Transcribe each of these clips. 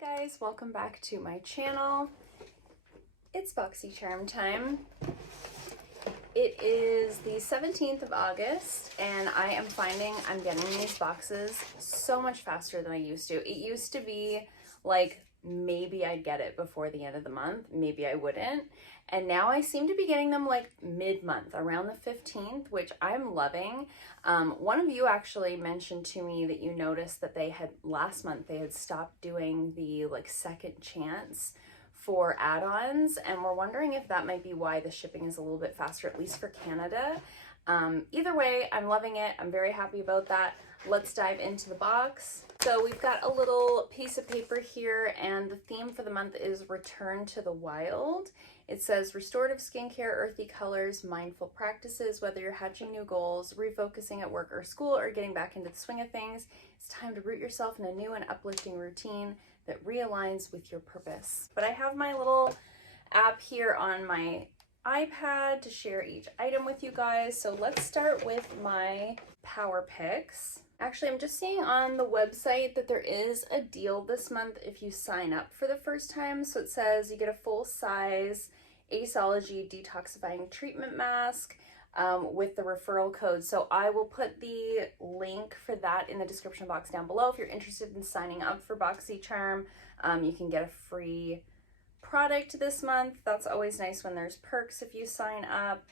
guys, welcome back to my channel. It's Boxycharm time. It is the 17th of August and I am finding I'm getting these boxes so much faster than I used to. It used to be like maybe I'd get it before the end of the month, maybe I wouldn't. And now I seem to be getting them like mid-month, around the 15th, which I'm loving. One of you actually mentioned to me that you noticed that they had, last month, they had stopped doing the like second chance for add-ons, and we're wondering if that might be why the shipping is a little bit faster, at least for Canada. Either way, I'm loving it. I'm very happy about that. Let's dive into the box. So we've got a little piece of paper here, and the theme for the month is Return to the Wild. It says restorative skincare, earthy colors, mindful practices. Whether you're hatching new goals, refocusing at work or school, or getting back into the swing of things, it's time to root yourself in a new and uplifting routine that realigns with your purpose. But I have my little app here on my iPad to share each item with you guys. So let's start with my Power Picks. Actually, I'm just seeing on the website that there is a deal this month if you sign up for the first time. So it says you get a full-size Aceology detoxifying treatment mask with the referral code. So I will put the link for that in the description box down below. If you're interested in signing up for Boxycharm, you can get a free product this month. That's always nice when there's perks if you sign up.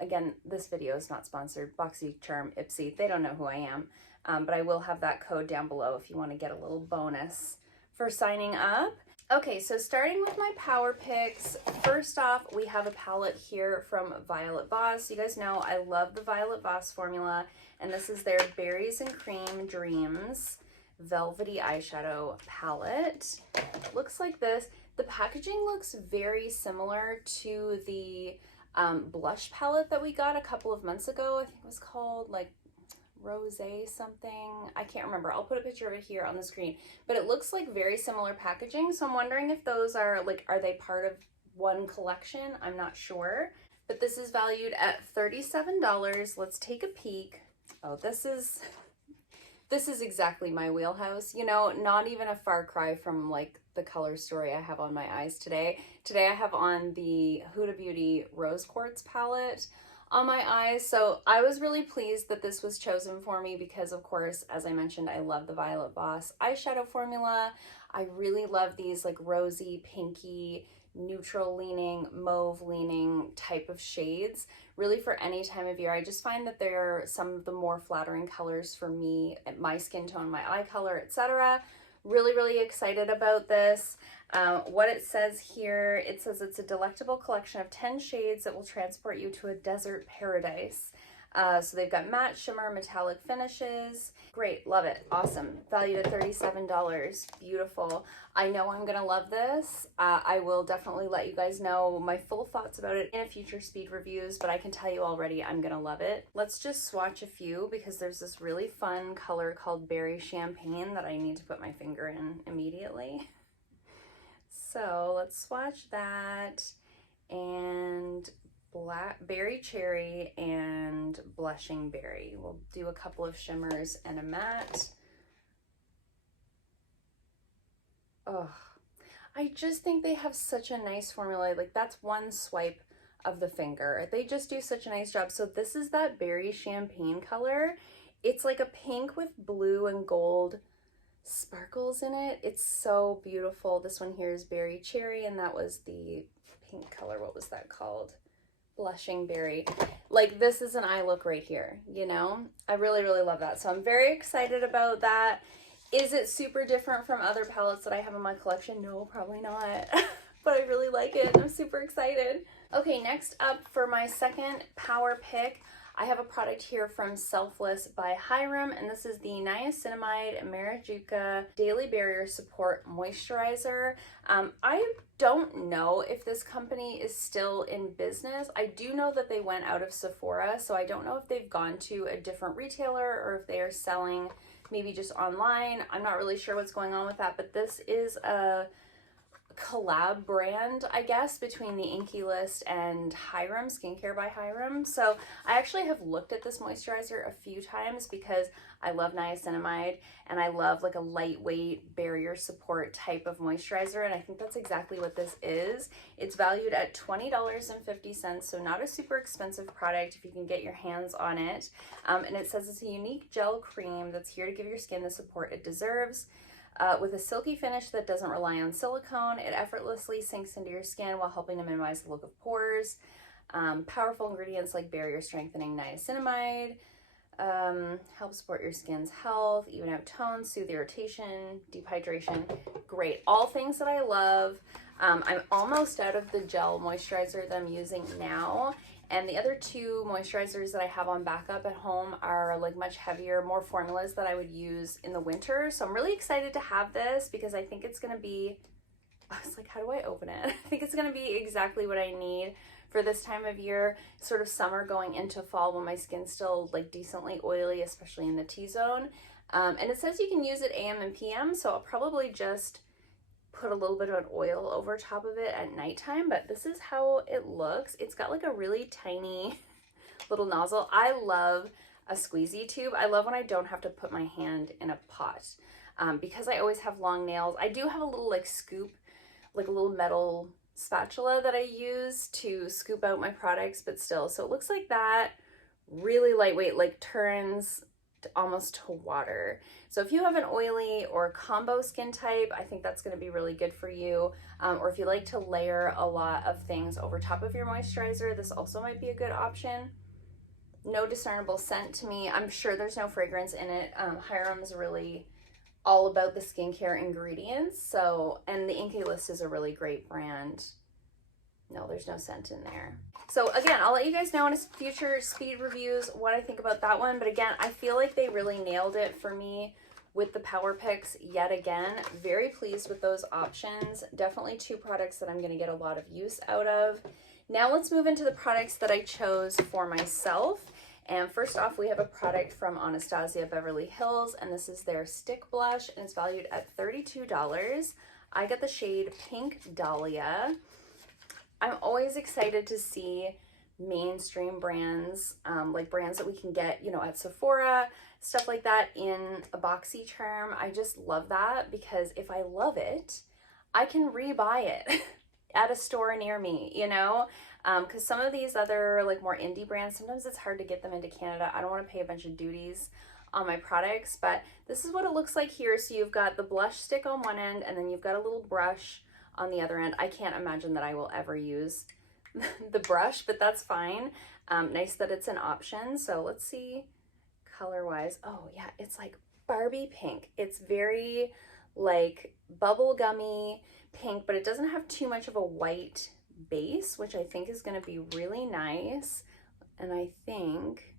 Again, this video is not sponsored. Boxycharm, Ipsy, they don't know who I am. But I will have that code down below if you want to get a little bonus for signing up. Okay, so starting with my Power Picks, first off, we have a palette here from Violet Voss. You guys know I love the Violet Voss formula, and this is their Berries and Cream Dreams Velvety Eyeshadow Palette. It looks like this. The packaging looks very similar to the blush palette that we got a couple of months ago. I think it was called like Rosé something. I can't remember. I'll put a picture of it here on the screen. But it looks like very similar packaging. So I'm wondering if those are like, are they part of one collection? I'm not sure. But this is valued at $37. Let's take a peek. Oh, this is exactly my wheelhouse. You know, not even a far cry from like the color story I have on my eyes today. Today I have on the Huda Beauty Rose Quartz palette on my eyes. So I was really pleased that this was chosen for me because, of course, as I mentioned, I love the Violet Voss eyeshadow formula. I really love these like rosy, pinky, neutral leaning, mauve leaning type of shades, really for any time of year. I just find that they're some of the more flattering colors for me, my skin tone, my eye color, etc. Really, really excited about this. What it says here, it says it's a delectable collection of 10 shades that will transport you to a desert paradise. So they've got matte, shimmer, metallic finishes. Great, love it, awesome. Valued at $37, beautiful. I know I'm gonna love this. I will definitely let you guys know my full thoughts about it in future speed reviews, but I can tell you already I'm gonna love it. Let's just swatch a few because there's this really fun color called Berry Champagne that I need to put my finger in immediately. So let's swatch that, and Berry Cherry and Blushing Berry. We'll do a couple of shimmers and a matte. Oh, I just think they have such a nice formula. Like, that's one swipe of the finger. They just do such a nice job. So this is that Berry Champagne color. It's like a pink with blue and gold sparkles in it. It's so beautiful. This one here is Berry Cherry, and that was the pink color. What was that called? Blushing Berry. Like, this is an eye look right here, you know? I really, really love that. So I'm very excited about that. Is it super different from other palettes that I have in my collection? No, probably not. But I really like it. I'm super excited. Okay, next up for my second Power Pick, I have a product here from Selfless by Hyram, and this is the Niacinamide Marajuca Daily Barrier Support Moisturizer. I don't know if this company is still in business. I do know that they went out of Sephora, so I don't know if they've gone to a different retailer or if they are selling maybe just online. I'm not really sure what's going on with that, but this is a collab brand, I guess, between the Inky List and Hyram, Skincare by Hyram. So I actually have looked at this moisturizer a few times because I love niacinamide and I love like a lightweight barrier support type of moisturizer, and I think that's exactly what this is. It's valued at $20.50, so not a super expensive product if you can get your hands on it. And it says it's a unique gel cream that's here to give your skin the support it deserves. With a silky finish that doesn't rely on silicone, it effortlessly sinks into your skin while helping to minimize the look of pores. Powerful ingredients like barrier strengthening niacinamide, help support your skin's health, even out tones, soothe irritation, deep hydration. Great. All things that I love. I'm almost out of the gel moisturizer that I'm using now. And the other two moisturizers that I have on backup at home are like much heavier, more formulas that I would use in the winter. So I'm really excited to have this because I think it's going to be, I was like, how do I open it? I think it's going to be exactly what I need for this time of year, sort of summer going into fall when my skin's still like decently oily, especially in the T-zone. And it says you can use it AM and PM, so I'll probably just put a little bit of an oil over top of it at nighttime, but this is how it looks. It's got like a really tiny little nozzle. I love a squeezy tube. I love when I don't have to put my hand in a pot because I always have long nails. I do have a little like scoop, like a little metal spatula that I use to scoop out my products, but still. So it looks like that, really lightweight, like turns almost to water. So if you have an oily or combo skin type, I think that's going to be really good for you. Or if you like to layer a lot of things over top of your moisturizer, this also might be a good option. No discernible scent to me. I'm sure there's no fragrance in it. Hyram's really all about the skincare ingredients. So, and the Inky List is a really great brand. No, there's no scent in there. So again, I'll let you guys know in future speed reviews what I think about that one. But again, I feel like they really nailed it for me with the Power Picks yet again. Very pleased with those options. Definitely two products that I'm going to get a lot of use out of. Now let's move into the products that I chose for myself. And first off, we have a product from Anastasia Beverly Hills, and this is their stick blush, and it's valued at $32. I got the shade Pink Dahlia. I'm always excited to see mainstream brands, like brands that we can get, you know, at Sephora, stuff like that in a Boxycharm. I just love that because if I love it, I can rebuy it at a store near me, you know? Because some of these other like more indie brands, sometimes it's hard to get them into Canada. I don't want to pay a bunch of duties on my products, but this is what it looks like here. So you've got the blush stick on one end, and then you've got a little brush on the other end. I can't imagine that I will ever use the brush, but that's fine. Nice that it's an option. So let's see color wise. Oh yeah, it's like Barbie pink. It's very like bubblegummy pink, but it doesn't have too much of a white base, which I think is going to be really nice. And I think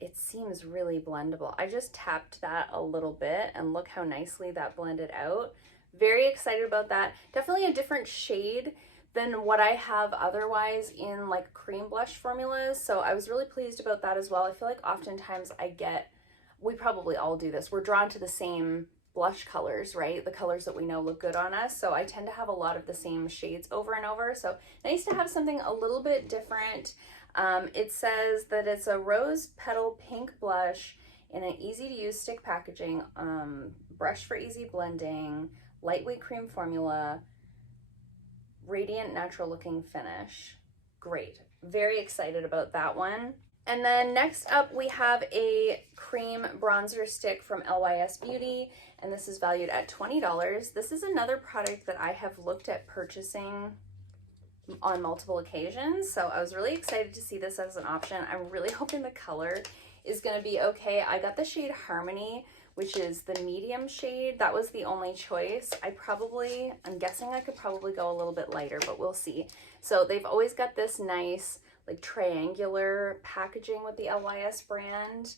it seems really blendable. I just tapped that a little bit and look how nicely that blended out. Very excited about that. Definitely a different shade than what I have otherwise in like cream blush formulas. So I was really pleased about that as well. I feel like oftentimes we probably all do this. We're drawn to the same blush colors, right? The colors that we know look good on us. So I tend to have a lot of the same shades over and over. So nice to have something a little bit different. It says that it's a rose petal pink blush in an easy to use stick packaging, brush for easy blending, lightweight cream formula, radiant natural looking finish. Great. Very excited about that one. And then next up we have a cream bronzer stick from LYS Beauty, and this is valued at $20. This is another product that I have looked at purchasing on multiple occasions, so I was really excited to see this as an option. I'm really hoping the color is going to be okay. I got the shade Harmony, which is the medium shade. That was the only choice. I'm guessing I could probably go a little bit lighter, but we'll see. So they've always got this nice like triangular packaging with the LYS brand.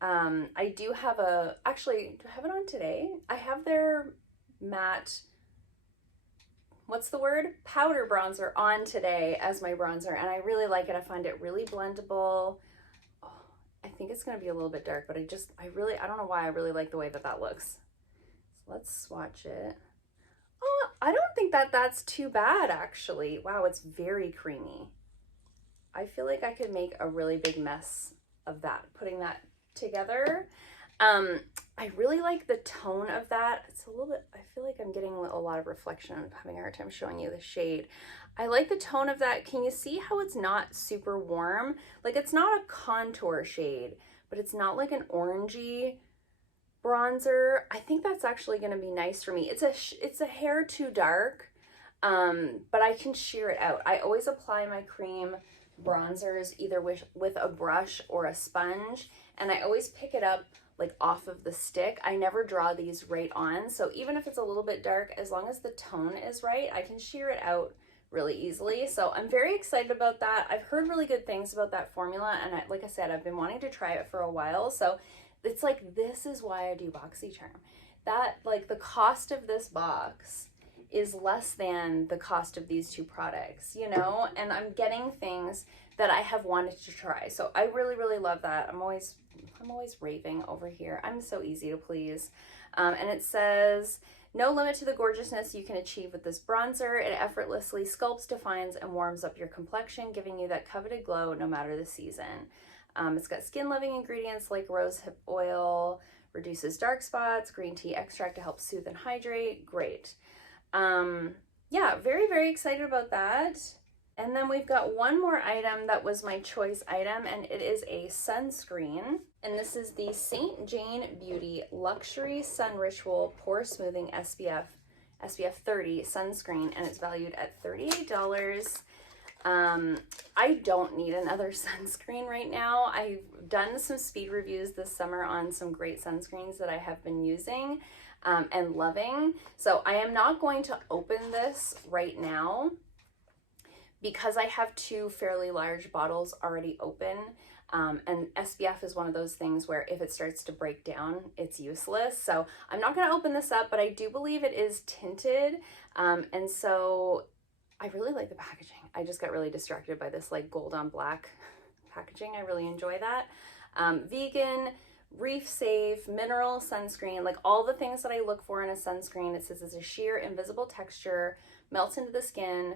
I do have actually, do I have it on today? I have their matte, what's the word? Powder bronzer on today as my bronzer, and I really like it. I find it really blendable. I think it's going to be a little bit dark, but I don't know why I really like the way that looks. So let's swatch it. Oh, I don't think that that's too bad, actually. Wow, it's very creamy. I feel like I could make a really big mess of that, putting that together. I really like the tone of that. It's a little bit, I feel like I'm getting a lot of reflection. I'm having a hard time showing you the shade. I like the tone of that. Can you see how it's not super warm? Like, it's not a contour shade, but it's not like an orangey bronzer. I think that's actually going to be nice for me. It's a hair too dark, but I can sheer it out. I always apply my cream bronzers either with a brush or a sponge, and I always pick it up like off of the stick. I never draw these right on, so even if it's a little bit dark, as long as the tone is right, I can sheer it out really easily. So I'm very excited about that. I've heard really good things about that formula, and like I said, I've been wanting to try it for a while. So it's like, this is why I do Boxycharm. That, like, the cost of this box is less than the cost of these two products, you know, and I'm getting things that I have wanted to try. So I really, really love that. I'm always raving over here. I'm so easy to please. And it says, no limit to the gorgeousness you can achieve with this bronzer. It effortlessly sculpts, defines, and warms up your complexion, giving you that coveted glow no matter the season. It's got skin-loving ingredients like rosehip oil, reduces dark spots, green tea extract to help soothe and hydrate. Great. Yeah, very, very excited about that. And then we've got one more item that was my choice item, and it is a sunscreen. And this is the St. Jane Beauty Luxury Sun Ritual Pore Smoothing SPF 30 sunscreen, and it's valued at $38. I don't need another sunscreen right now. I've done some speed reviews this summer on some great sunscreens that I have been using and loving. So I am not going to open this right now because I have two fairly large bottles already open. And SPF is one of those things where if it starts to break down, it's useless. So I'm not going to open this up, but I do believe it is tinted. And so I really like the packaging. I just got really distracted by this like gold on black packaging. I really enjoy that. Vegan, reef safe, mineral sunscreen, like all the things that I look for in a sunscreen. It says it's a sheer invisible texture, melts into the skin.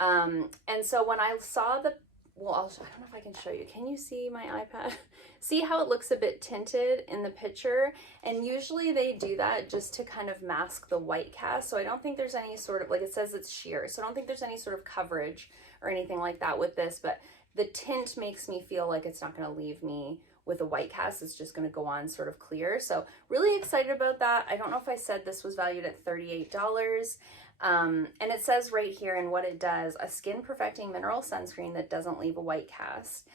And so when I saw the, well, I don't know if I can show you. Can you see my iPad? See how it looks a bit tinted in the picture? And usually they do that just to kind of mask the white cast. So I don't think there's any sort of, like it says it's sheer. So I don't think there's any sort of coverage or anything like that with this, but the tint makes me feel like it's not going to leave me with a white cast. It's just going to go on sort of clear. So really excited about that. I don't know if I said this was valued at $38. And it says right here in what it does, a skin perfecting mineral sunscreen that doesn't leave a white cast.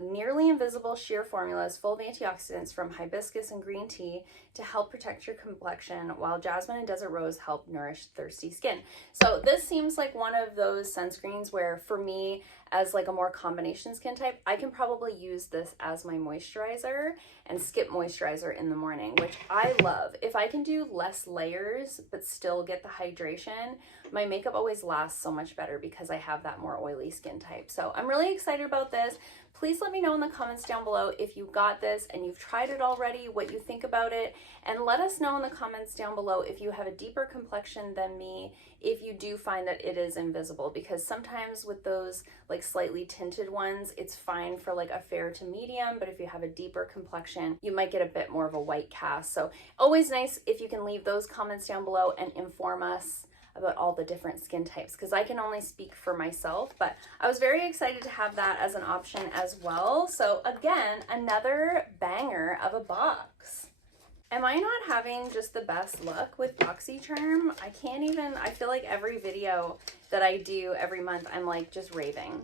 Nearly invisible sheer formulas full of antioxidants from hibiscus and green tea to help protect your complexion, while jasmine and desert rose help nourish thirsty skin. So this seems like one of those sunscreens where for me, as like a more combination skin type, I can probably use this as my moisturizer and skip moisturizer in the morning, which I love. If I can do less layers but still get the hydration, my makeup always lasts so much better because I have that more oily skin type. So I'm really excited about this. Please let me know in the comments down below if you got this and you've tried it already, what you think about it, and let us know in the comments down below if you have a deeper complexion than me, if you do find that it is invisible, because sometimes with those like slightly tinted ones, it's fine for like a fair to medium, but if you have a deeper complexion, you might get a bit more of a white cast. So always nice if you can leave those comments down below and inform us about all the different skin types, because I can only speak for myself, but I was very excited to have that as an option as well. So again, another banger of a box. Am I not having just the best luck with Boxycharm? I can't even, I feel like every video that I do every month, I'm like just raving.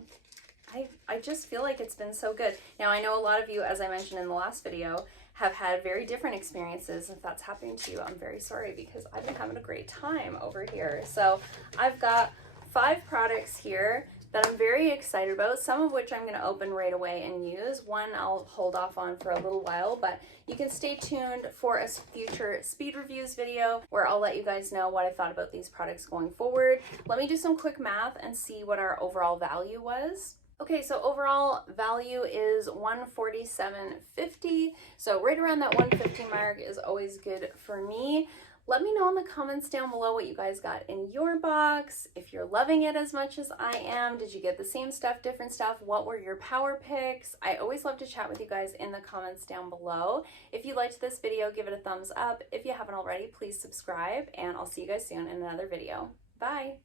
I just feel like it's been so good. Now I know a lot of you, as I mentioned in the last video, have had very different experiences. If that's happening to you, I'm very sorry, because I've been having a great time over here. So I've got 5 products here that I'm very excited about, some of which I'm going to open right away and use. One I'll hold off on for a little while, but you can stay tuned for a future speed reviews video where I'll let you guys know what I thought about these products going forward. Let me do some quick math and see what our overall value was. Okay, so overall value is $147.50. So right around that $150 mark is always good for me. Let me know in the comments down below what you guys got in your box. If you're loving it as much as I am, did you get the same stuff, different stuff? What were your power picks? I always love to chat with you guys in the comments down below. If you liked this video, give it a thumbs up. If you haven't already, please subscribe, and I'll see you guys soon in another video. Bye.